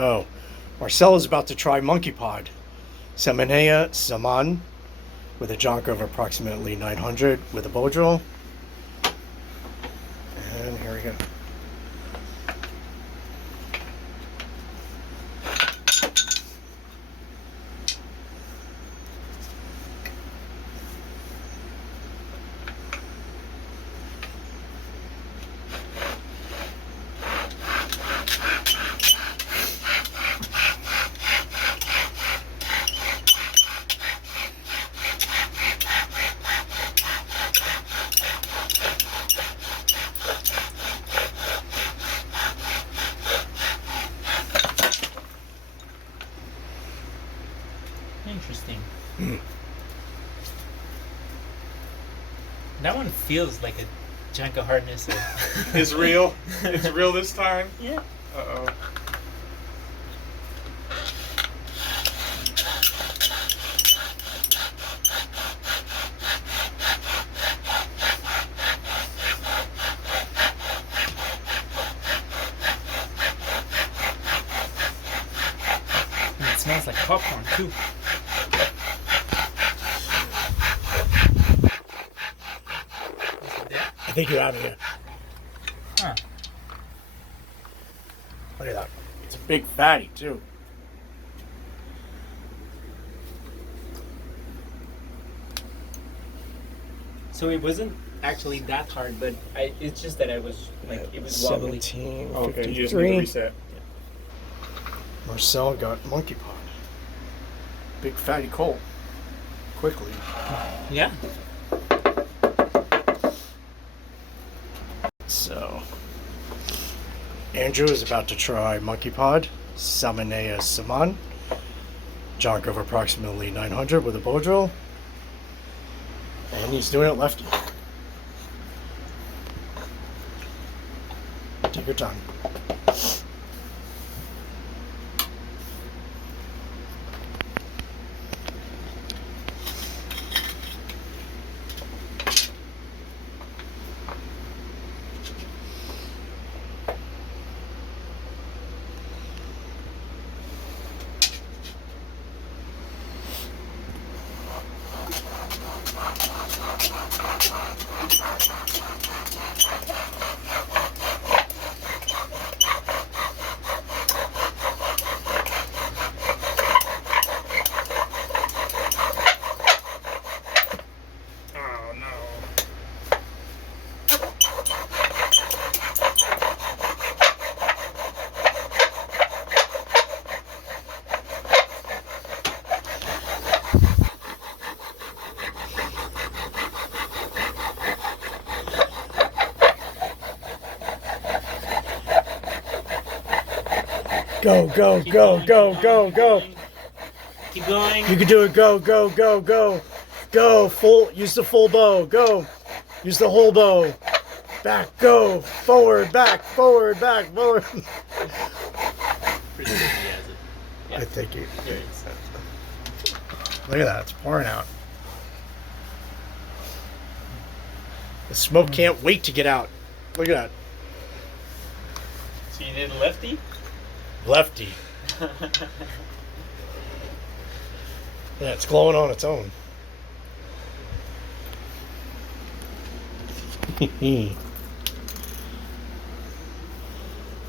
Oh, Marcel is about to try MONKEYPOD. SAMANEA SAMAN with a jonk of approximately 900 with a bow drill. And here we go. Interesting. That one feels like a chunk of hardness. It's real. It's real this time. Yeah. Uh-oh. And it smells like popcorn too. I think you're out of here. Huh. Look at that. It's a big fatty too. So it wasn't actually that hard, but it's just that I was like, it was wobbly. 17, Oh, okay, you just 53. need to reset. Marcel got MONKEYPOD. Big fatty coal. Quickly. Yeah. So, Andrew is about to try MONKEYPOD, SAMANEA SAMAN, jonk of approximately 900 with a bow drill, and he's doing it lefty. Take your time. Oh no. Go, go, Keep go, going, go, keep go, going, go. Keep going. You can do it. Go, go, go, go. Go, full, use the full bow. Go. Use the whole bow. Back, go. Forward, back, forward, back, forward. Pretty good he has it. Yeah. I think you. There it is. Look at that. It's pouring out. The smoke can't wait to get out. Look at that. So you did lefty? Lefty. Yeah, it's glowing on its own.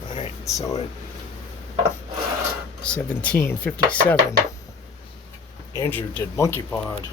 Alright, so at 17:57, Andrew did MONKEYPOD.